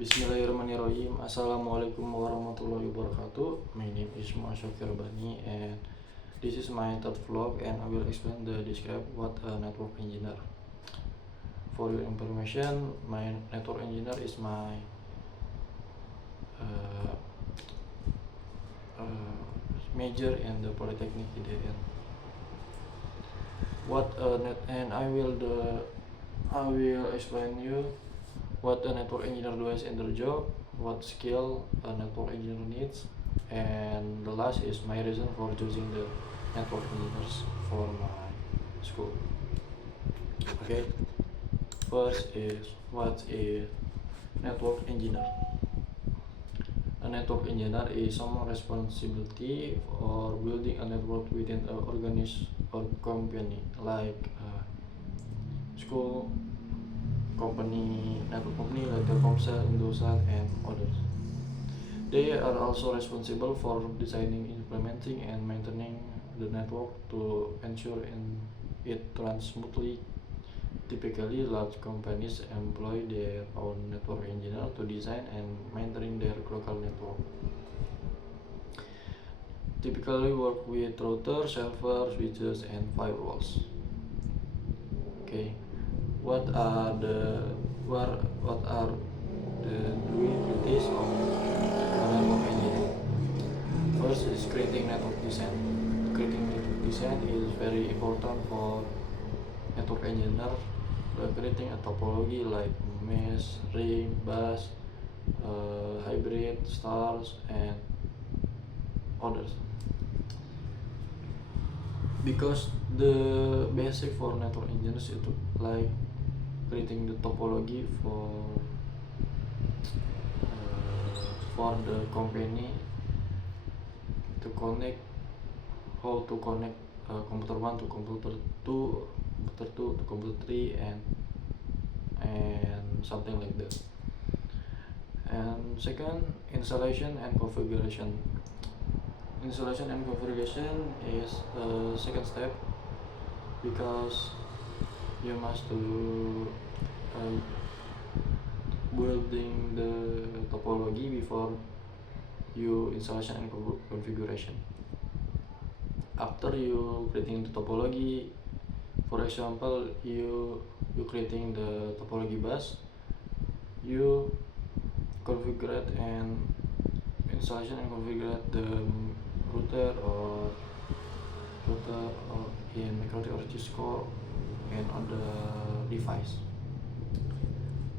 Bismillahirrahmanirrahim. Assalamualaikum warahmatullahi wabarakatuh. My name is Muasyakir Bani and this is my third vlog and I will explain the describe what a network engineer. For your information, my network engineer is my major in the Polytechnic IDN. I will explain you what a network engineer does in their job, what skill a network engineer needs, and the last is my reason for choosing the network engineers for my school. Okay, first is what is network engineer. A network engineer is someone responsibility for building a network within an organization or company like school, network company like Telkomsel, Indosat, and others. They are also responsible for designing, implementing, and maintaining the network to ensure it runs smoothly. Typically, large companies employ their own network engineer to design and maintain their local network. Typically work with routers, servers, switches, and firewalls. Okay, what are the duties of a network engineer? First is creating network design. Creating network design is very important for network engineer. Creating a topology like mesh, ring, bus, hybrid, stars, and others. Because the basic for network engineers is like creating the topology for the company to connect, how to connect computer 1 to computer 2, computer 2 to computer 3, and something like that. And second, installation and configuration. Installation and configuration is a second step because you must do building the topology before you installation and configuration. After you creating the topology, for example, you creating the topology bus, you configure and installation and configure the router or in MikroTik or Cisco and other device.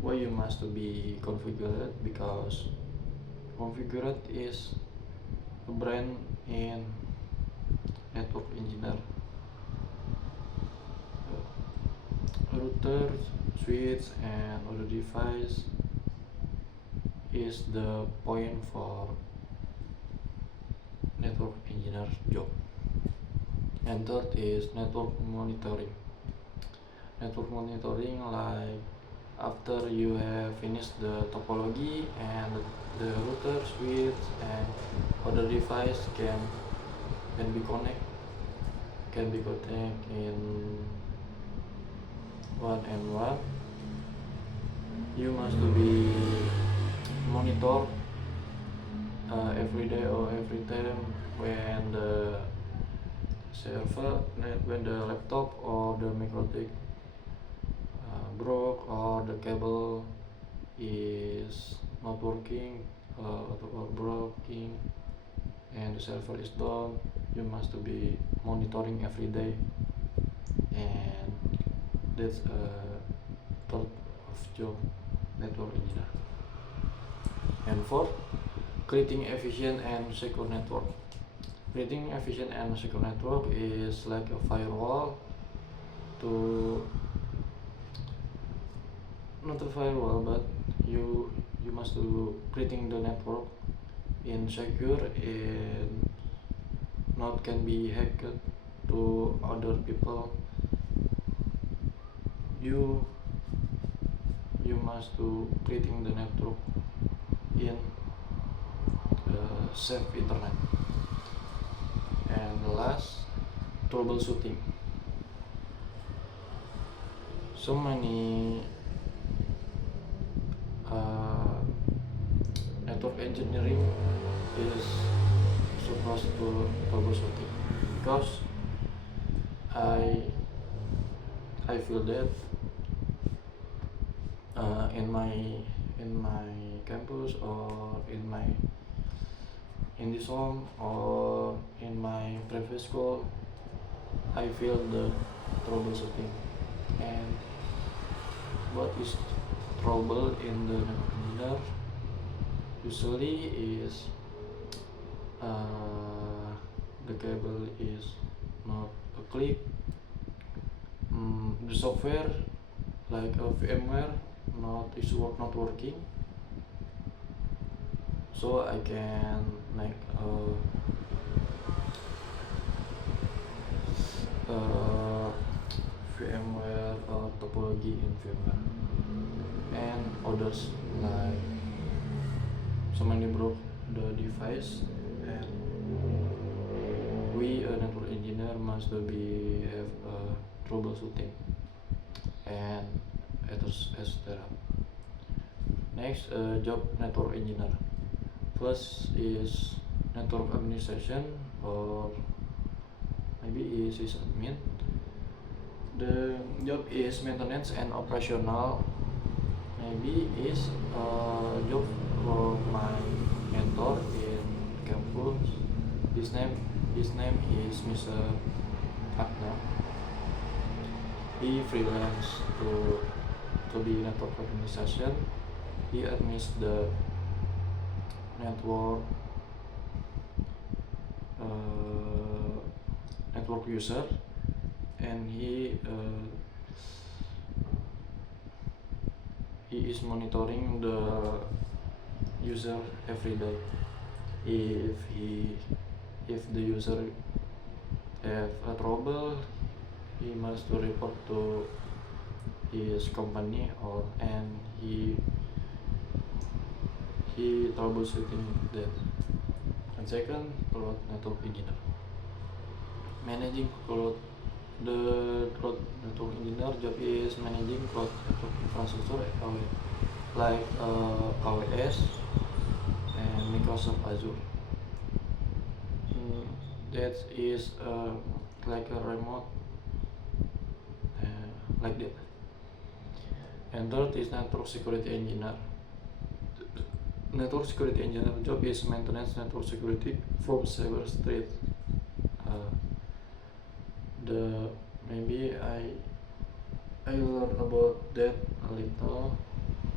Why you must to be configured? Because configured is a brand in network engineer. Router, switch, and other device is the point for network engineer job. And third is network monitoring. Network monitoring, like after you have finished the topology and the router, switch, and other device can be connected in one and one. You must to be monitor every day or every time when the server, when the laptop or the MikroTik broke or the cable is not working or broken and the server is down. You must to be monitoring every day, and that's a part of job network engineer. And fourth, creating efficient and secure network. Creating efficient and secure network is like a firewall to not a firewall, but you must do creating the network in secure and not can be hacked to other people. You must do creating the network in safe internet. And the last, troubleshooting. So many network engineering is supposed to troubleshooting, because I feel that in my campus, or in this home, or in my previous school, I feel the troubleshooting. And what is trouble in the network engineer usually is the cable is not a click, the software like a VMware not working, so I can make a VMware topology in VMware, and others like somebody broke the device, and we a network engineer must be have troubleshooting and etc. Next, job network engineer. First is network administration, or maybe is sysadmin. The job is maintenance and operational. Maybe is job for my mentor in campus. His name is Mr. Agna. He freelance to be network administration. He admits the network user, and he is monitoring the user every day. If the user have a trouble, he must report to his company, and he troubleshooting that. And second, cloud network engineer. Managing cloud. The cloud network engineer job is managing cloud network infrastructure like AWS and Microsoft Azure. That is like a remote like that. And third is network security engineer. Network security engineer job is maintenance network security from cyber threat. Maybe I learned about that a little,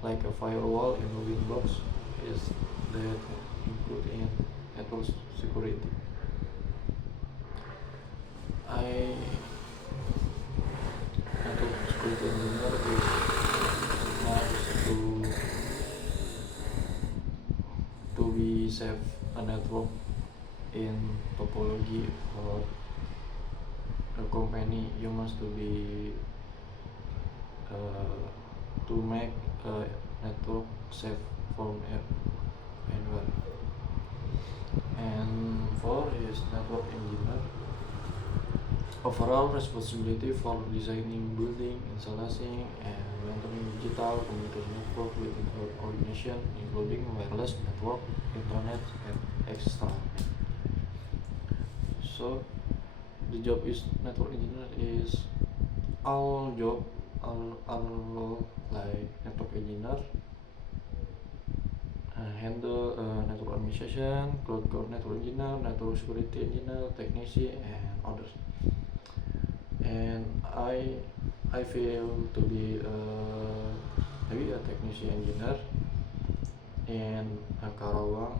like a firewall in a Windows is that include in network security. Network security engineer is nice to be safe a network in topology or a company. You must to be to make a network safe from anywhere. And four is network engineer. Overall responsibility for designing, building, installation, and maintaining digital communication network with coordination, including wireless network, internet, and extra. So the job is network engineer is all role like network engineer, handle network administration, cloud core network engineer, network security engineer, technician, and others. And I feel to be maybe a technician engineer in Karawang.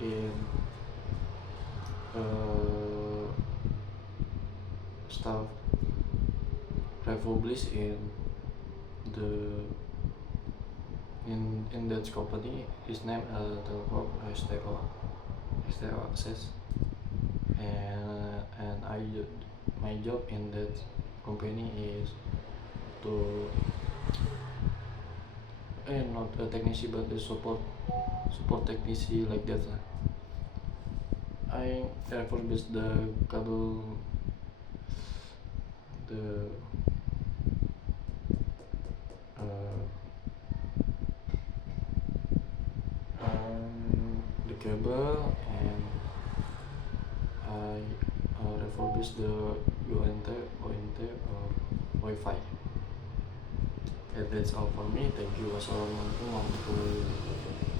In staff published in that company. His name Telkom STO Access, and my job in that company is to not a technician but a support technician like that. I refurbish the cable, the cable, and I refurbish the UNT, ONT, or Wi-Fi. And that's all for me. Thank you. Wassalamualaikum warahmatullahi wabarakatuh.